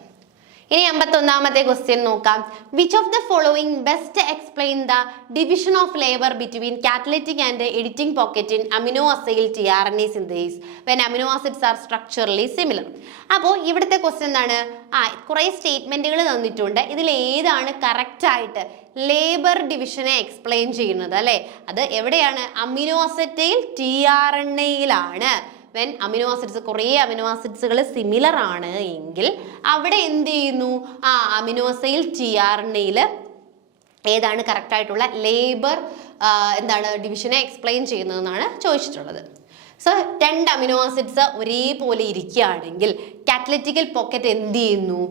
ഇനി 51ാമത്തെ ക്വസ്റ്റ്യൻ നോക്കാം. Which of the following best explain the division of labour between catalytic and editing pocket in amino acyl tRNA synthase when amino acids R structurally similar. അപ്പോൾ ഇവിടുത്തെ ക്വസ്റ്റ്യൻ എന്താണ്? കുറേ സ്റ്റേറ്റ്മെന്റുകൾ തന്നിട്ടുണ്ട്. ഇതിൽ ഏതാണ് കറക്റ്റ് ആയിട്ട് ലേബർ ഡിവിഷനെ എക്സ്പ്ലെയിൻ ചെയ്യുന്നത് അല്ലേ? അത് എവിടെയാണ്? അമിനോ അസറ്റൈൽ tRNAയിലാണ്. വെൻ അമിനോ ആസിഡ്സ് കുറേ അമിനോ ആസിഡ്സുകൾ സിമിലർ ആണ് എങ്കിൽ അവിടെ എന്ത് ചെയ്യുന്നു? അമിനോ അസൈൽ tRNAയിൽ ഏതാണ് കറക്റ്റ് ആയിട്ടുള്ള ലേബർ ഡിവിഷനെ എക്സ്പ്ലെയിൻ ചെയ്യുന്നതെന്നാണ് ചോദിച്ചിട്ടുള്ളത്. സോ 2 അമിനോ ആസിഡ്സ് ഒരേപോലെ ഇരിക്കുകയാണെങ്കിൽ കാറ്റലിറ്റിക്കൽ പോക്കറ്റ് എന്ത് ചെയ്യുന്നു?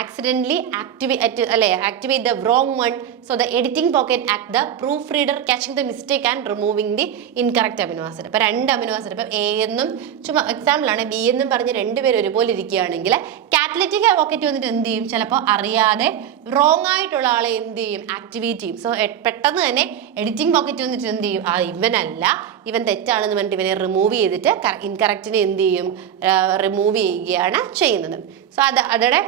Accidentally activate the wrong one. So the editing pocket act the proofreader catching the mistake and removing the incorrect amino acid. അപ്പോൾ 2 അമിനോ ആസിഡ് ഇപ്പം എ എന്നും ചുമ്മാ എക്സാമ്പിൾ ആണ് ബി എന്നും പറഞ്ഞ് 2 പേര് ഒരുപോലെ ഇരിക്കുകയാണെങ്കിൽ കാറ്റലിറ്റിക് പോക്കറ്റ് വന്നിട്ട് എന്ത് ചെയ്യും? ചിലപ്പോൾ അറിയാതെ റോങ് ആയിട്ടുള്ള ആളെ എന്ത് ചെയ്യും? ആക്ടിവേറ്റ് ചെയ്യും. സോ പെട്ടെന്ന് തന്നെ എഡിറ്റിംഗ് പോക്കറ്റ് വന്നിട്ട് എന്ത് ചെയ്യും? ഇവനല്ല, ഇവൻ തെറ്റാണെന്ന് പറഞ്ഞിട്ട് ഇവനെ റിമൂവ് ചെയ്തിട്ട് ഇൻകറക്റ്റിനെ എന്ത് ചെയ്യും? റിമൂവ് ചെയ്യുകയാണ് ചെയ്യുന്നത്. സോ അതോടെ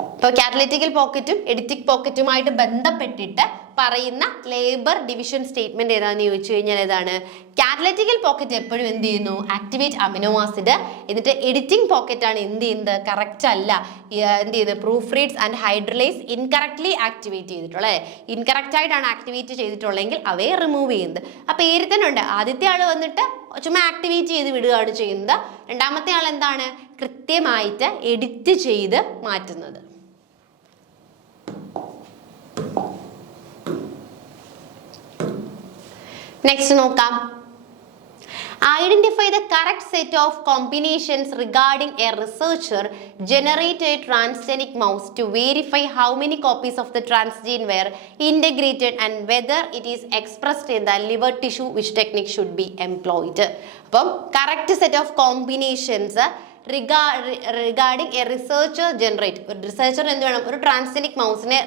ഇപ്പോൾ കാറ്റലിറ്റിക്കൽ പോക്കറ്റും എഡിറ്റിക് പോക്കറ്റുമായിട്ട് ബന്ധപ്പെട്ടിട്ട് പറയുന്ന ലേബർ ഡിവിഷൻ സ്റ്റേറ്റ്മെന്റ് ഏതാണെന്ന് ചോദിച്ചു കഴിഞ്ഞാൽ ഏതാണ്? കാറ്റലിറ്റിക്കൽ പോക്കറ്റ് എപ്പോഴും എന്ത് ചെയ്യുന്നു? Activate amino acid. എന്നിട്ട് എഡിറ്റിംഗ് പോക്കറ്റ് ആണ് എന്ത് ചെയ്യുന്നത്? കറക്റ്റ് അല്ല, എന്ത് ചെയ്യുന്നത്? Proof reads and hydrolyse incorrectly activate ചെയ്തിട്ടുള്ളത്. ഇൻകറക്റ്റ് ആയിട്ടാണ് ആക്ടിവേറ്റ് ചെയ്തിട്ടുള്ളതെങ്കിൽ അവയെ റിമൂവ് ചെയ്യുന്നത്. ആ പേര് തന്നെ ഉണ്ട്. ആദ്യത്തെ ആൾ വന്നിട്ട് ചുമ്മാ ആക്ടിവേറ്റ് ചെയ്ത് വിടുകയാണ് ചെയ്യുന്നത്. രണ്ടാമത്തെ ആൾ എന്താണ്? കൃത്യമായിട്ട് എഡിറ്റ് ചെയ്ത് മാറ്റുന്നത്. നെക്സ്റ്റ് നോക്കാം. Identify the correct set of combinations regarding a researcher generated transgenic mouse to verify how many copies of the transgene were integrated and whether it is expressed in the liver tissue. Which technique should be employed? അപ്പം correct set of combinations regarding a researcher generate. Researcher എന്ത് വേണം? ഒരു ട്രാൻസ്ജെനിക് മൗസിനെ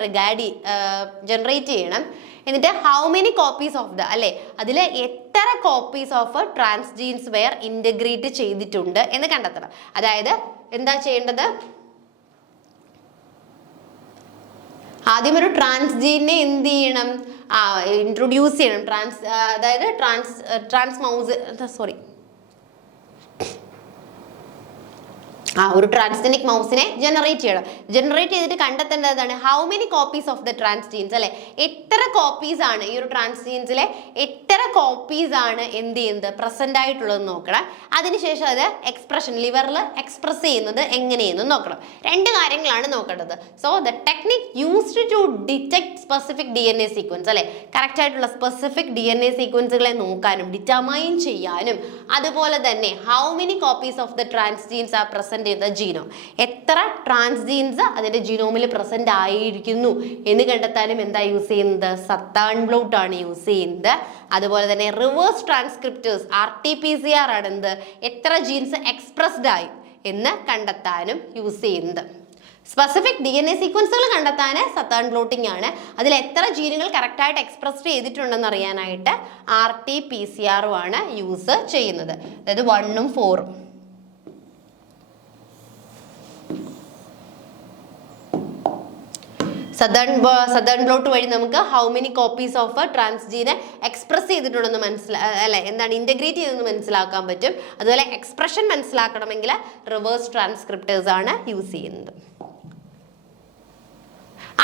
ജനറേറ്റ് ചെയ്യണം. എന്നിട്ട് ഹൗ മെനി കോപ്പീസ് ഓഫ് അല്ലെ അതിൽ എത്ര കോപ്പീസ് ഓഫ് ട്രാൻസ്ജീൻസ് വെയർ ഇന്റഗ്രേറ്റ് ചെയ്തിട്ടുണ്ട് എന്ന് കണ്ടെത്തണം. അതായത് എന്താ ചെയ്യേണ്ടത്? ആദ്യം ഒരു ട്രാൻസ്ജീനെ എന്ത് ചെയ്യണം? ഇൻട്രൊഡ്യൂസ് ചെയ്യണം. അതായത് ഒരു ട്രാൻസ്ജെനിക് മൗസിനെ ജനറേറ്റ് ചെയ്യണം. ജനറേറ്റ് ചെയ്തിട്ട് കണ്ടെത്തേണ്ടതാണ് how many copies of the transgenes അല്ലെ എത്ര കോപ്പീസ് ആണ് ഈ ഒരു ട്രാൻസ്ജീൻസിലെ എത്ര കോപ്പീസ് ആണ് എന്ത് ചെയ്യുന്നത്? പ്രസന്റ് ആയിട്ടുള്ളത് നോക്കണം. അതിനുശേഷം അത് എക്സ്പ്രഷൻ ലിവറിൽ എക്സ്പ്രസ് ചെയ്യുന്നത് എങ്ങനെയെന്ന് നോക്കണം. 2 കാര്യങ്ങളാണ് നോക്കേണ്ടത്. So the technique used to detect specific DNA sequence അല്ലെ കറക്റ്റ് ആയിട്ടുള്ള സ്പെസിഫിക് DNA സീക്വൻസുകളെ നോക്കാനും ഡിറ്റർമൈൻ ചെയ്യാനും അതുപോലെ തന്നെ how many copies of the transgenes are present genome എത്ര ട്രാൻസ്ജീൻസ് അതിന്റെ ജീനോമിൽ പ്രസന്റ് ആയിരിക്കുന്നു എന്ന് കണ്ടെത്താനും എന്താ യൂസ് ചെയ്യുന്നത്? സത്താൺ ബ്ലോട്ട് ആണ് യൂസ് ചെയ്യുന്നത്. അതുപോലെ തന്നെ റിവേഴ്സ് ട്രാൻസ്ക്രിപ്റ്റേഴ്സ് RT-PCR ആണ് എന്ത് എത്ര ജീൻസ് എക്സ്പ്രസ്ഡ് ആയി എന്ന് കണ്ടെത്താനും യൂസ് ചെയ്യുന്നത്. സ്പെസിഫിക് DNA സീക്വൻസുകൾ കണ്ടെത്താൻ സത്താൺ ബ്ലോട്ടിംഗ് ആണ്. അതിൽ എത്ര ജീനുകൾ കറക്റ്റായിട്ട് എക്സ്പ്രസ് ചെയ്തിട്ടുണ്ടെന്ന് അറിയാനായിട്ട് RT-PCR ആണ് യൂസ് ചെയ്യുന്നത്. അതായത് 1ഉം 4ഉം. സദേൺ ബ്ലോട്ട് വഴി നമുക്ക് ഹൗ മെനി കോപ്പീസ് ഓഫ് ട്രാൻസ്ജീനെ എക്സ്പ്രസ് ചെയ്തിട്ടുണ്ടെന്ന് എന്താണ് ഇന്റഗ്രേറ്റ് ചെയ്തെന്ന് മനസ്സിലാക്കാൻ പറ്റും. അതുപോലെ എക്സ്പ്രഷൻ മനസ്സിലാക്കണമെങ്കിൽ റിവേഴ്സ് ട്രാൻസ്ക്രിപ്റ്റേഴ്സ് ആണ് യൂസ് ചെയ്യുന്നത്.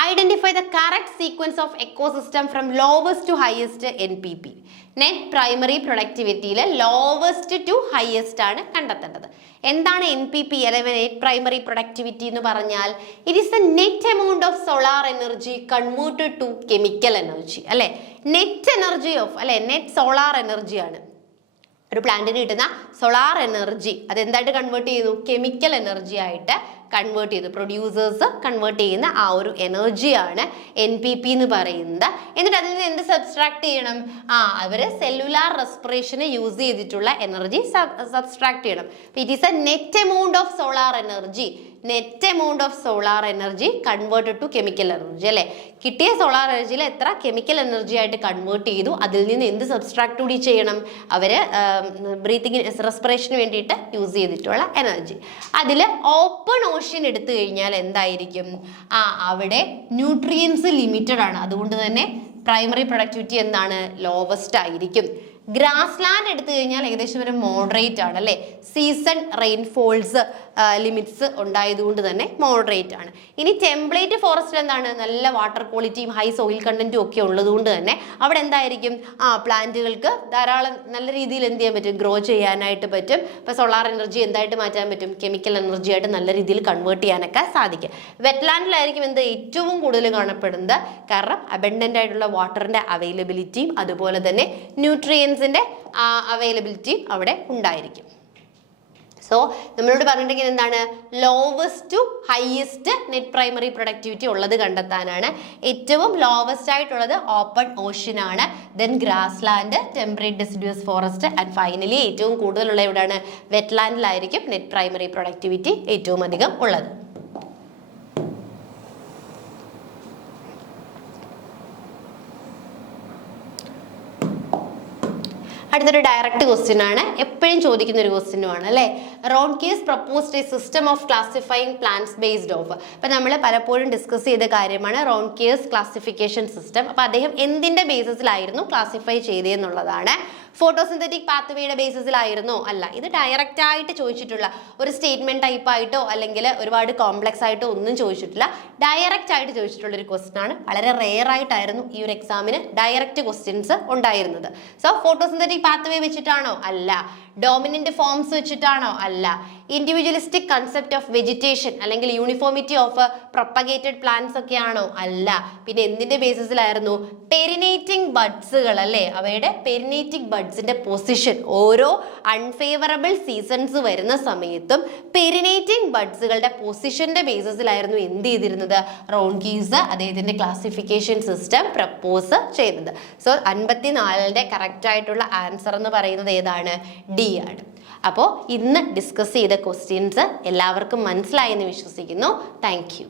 Identify the correct sequence of ecosystem from lowest to highest NPP. Net primary productivity lowest to highest ആണ് കണ്ടെത്തേണ്ടത്. എന്താണ് NPP അഥവാ നെറ്റ് പ്രൈമറി പ്രൊഡക്ടിവിറ്റി എന്ന് പറഞ്ഞാൽ it is the net amount of solar energy converted to chemical energy അല്ലെ net energy of net solar energy ആണ്. ഒരു പ്ലാന്റിന് കിട്ടുന്ന സോളാർ എനർജി അതെന്തായിട്ട് കൺവേർട്ട് ചെയ്തു? കെമിക്കൽ എനർജി ആയിട്ട് കൺവേർട്ട് ചെയ്തു. പ്രൊഡ്യൂസേഴ്സ് കൺവേർട്ട് ചെയ്യുന്ന ആ ഒരു എനർജിയാണ് NPP എന്ന് പറയുന്നത്. എന്നിട്ട് അതിൽ നിന്ന് എന്ത് സബ്സ്ട്രാക്ട് ചെയ്യണം? അവര് സെല്ലുലാർ റെസ്പിറേഷന് യൂസ് ചെയ്തിട്ടുള്ള എനർജി സബ്സ്ട്രാക്ട് ചെയ്യണം. It is a net amount of solar energy. Net amount of solar energy converted to chemical energy അല്ലെ കിട്ടിയ സോളാർ എനർജിയിൽ എത്ര കെമിക്കൽ എനർജി ആയിട്ട് കൺവേർട്ട് ചെയ്തു, അതിൽ നിന്ന് എന്ത് സബ്സ്ട്രാക്ട് കൂടി ചെയ്യണം? അവര് ബ്രീത്തിങ് റെസ്പിറേഷന് വേണ്ടിയിട്ട് യൂസ് ചെയ്തിട്ടുള്ള എനർജി. അതിൽ ഓപ്പൺ ഓഷ്യൻ എടുത്തു കഴിഞ്ഞാൽ എന്തായിരിക്കും? അവിടെ ന്യൂട്രിയൻസ് ലിമിറ്റഡ് ആണ്, അതുകൊണ്ട് തന്നെ പ്രൈമറി പ്രൊഡക്ടിവിറ്റി എന്താണ്? ലോവസ്റ്റ് ആയിരിക്കും. ഗ്രാസ് ലാൻഡ് എടുത്തു കഴിഞ്ഞാൽ ഏകദേശം ഒരു മോഡറേറ്റ് ആണ് അല്ലേ? സീസൺ റെയിൻഫോൾസ് ലിമിറ്റ്സ് ഉണ്ടായതുകൊണ്ട് തന്നെ മോഡറേറ്റ് ആണ്. ഇനി ടെംപ്ലേറ്റ് ഫോറസ്റ്റിൽ എന്താണ്? നല്ല വാട്ടർ ക്വാളിറ്റിയും ഹൈ സോയിൽ കണ്ടന്റും ഒക്കെ ഉള്ളതുകൊണ്ട് തന്നെ അവിടെ എന്തായിരിക്കും? പ്ലാന്റുകൾക്ക് ധാരാളം നല്ല രീതിയിൽ എന്ത് ചെയ്യാൻ പറ്റും? ഗ്രോ ചെയ്യാനായിട്ട് പറ്റും. ഇപ്പൊ സോളാർ എനർജി എന്തായിട്ട് മാറ്റാൻ പറ്റും? കെമിക്കൽ എനർജി ആയിട്ട് നല്ല രീതിയിൽ കൺവേർട്ട് ചെയ്യാനൊക്കെ സാധിക്കും. വെറ്റ്ലാൻഡിലായിരിക്കും എന്ത് ഏറ്റവും കൂടുതൽ കാണപ്പെടുന്നത്? കാരണം അബൻഡന്റ് ആയിട്ടുള്ള വാട്ടറിന്റെ അവൈലബിലിറ്റിയും അതുപോലെ തന്നെ ന്യൂട്രിയൻസിന്റെ അവൈലബിലിറ്റിയും അവിടെ ഉണ്ടായിരിക്കും. സോ നമ്മളോട് പറഞ്ഞിട്ടുണ്ടെങ്കിൽ എന്താണ്? Lowest to highest net primary productivity ഉള്ളത് കണ്ടെത്താനാണ്. ഏറ്റവും ലോവസ്റ്റ് ആയിട്ടുള്ളത് ഓപ്പൺ ഓഷ്യൻ ആണ്, then grassland, temperate deciduous forest and finally ഏറ്റവും കൂടുതലുള്ള എവിടെയാണ്? വെറ്റ്ലാൻഡിലായിരിക്കും നെറ്റ് പ്രൈമറി പ്രൊഡക്ടിവിറ്റി ഏറ്റവും അധികം ഉള്ളത്. അടുത്തൊരു ഡയറക്റ്റ് ക്വസ്റ്റ്യൻ ആണ്, എപ്പോഴും ചോദിക്കുന്ന ഒരു ക്വസ്റ്റ്യനുമാണ് അല്ലേ? Raunkiaer proposed a system of classifying plants based of. അപ്പൊ നമ്മൾ പലപ്പോഴും ഡിസ്കസ് ചെയ്ത കാര്യമാണ് റോൺകിയസ് ക്ലാസിഫിക്കേഷൻ സിസ്റ്റം. അപ്പൊ അദ്ദേഹം എന്തിന്റെ ബേസിസിലായിരുന്നു ക്ലാസിഫൈ ചെയ്തതെന്നുള്ളതാണ്. ഫോട്ടോസിന്തറ്റിക് പാത്വേയുടെ ബേസിസിലായിരുന്നോ? അല്ല. ഇത് ഡയറക്റ്റ് ആയിട്ട് ചോദിച്ചിട്ടുള്ള ഒരു സ്റ്റേറ്റ്മെന്റ് ടൈപ്പ് ആയിട്ടോ അല്ലെങ്കിൽ ഒരുപാട് കോംപ്ലക്സ് ആയിട്ടോ ഒന്നും ചോദിച്ചിട്ടില്ല. ഡയറക്റ്റ് ആയിട്ട് ചോദിച്ചിട്ടുള്ള ഒരു ക്വസ്റ്റ്യൻ ആണ്. വളരെ റെയർ ആയിട്ടായിരുന്നു ഈ ഒരു എക്സാമിന് ഡയറക്റ്റ് ക്വസ്റ്റ്യൻസ് ഉണ്ടായിരുന്നത്. സോ ഫോട്ടോസിന്തറ്റിക് പാത്വേ വെച്ചിട്ടാണോ? അല്ല. ഡോമിനന്റ് ഫോംസ് വെച്ചിട്ടാണോ? അല്ല. ഇൻഡിവിജ്വലിസ്റ്റിക് കൺസെപ്റ്റ് ഓഫ് വെജിറ്റേഷൻ അല്ലെങ്കിൽ യൂണിഫോമിറ്റി ഓഫ് പ്രൊപ്പഗേറ്റഡ് പ്ലാന്റ്സ് ഒക്കെ ആണോ? അല്ല. പിന്നെ എന്തിന്റെ ബേസിസിലായിരുന്നു? പെരിനേറ്റിംഗ് ബഡ്സുകൾ അല്ലേ? അവയുടെ പെരിനേറ്റിംഗ് ബഡ്സിന്റെ പൊസിഷൻ ഓരോ അൺഫേവറബിൾ സീസൺസ് വരുന്ന സമയത്തും പെരിനേറ്റിംഗ് ബഡ്സുകളുടെ പൊസിഷന്റെ ബേസിസിലായിരുന്നു എന്ത് ചെയ്തിരുന്നത്? റോൺകീസ് അദ്ദേഹത്തിന്റെ ക്ലാസിഫിക്കേഷൻ സിസ്റ്റം പ്രപ്പോസ് ചെയ്തത്. സോ 54ന്റെ കറക്റ്റ് ആയിട്ടുള്ള ആൻസർ എന്ന് പറയുന്നത് ഏതാണ്? ഡി ആണ്. അപ്പോൾ ഇന്ന് ഡിസ്കസ് ചെയ്ത ക്വസ്റ്റ്യൻസ് എല്ലാവർക്കും മനസ്സിലായെന്ന് വിശ്വസിക്കുന്നു. Thank you.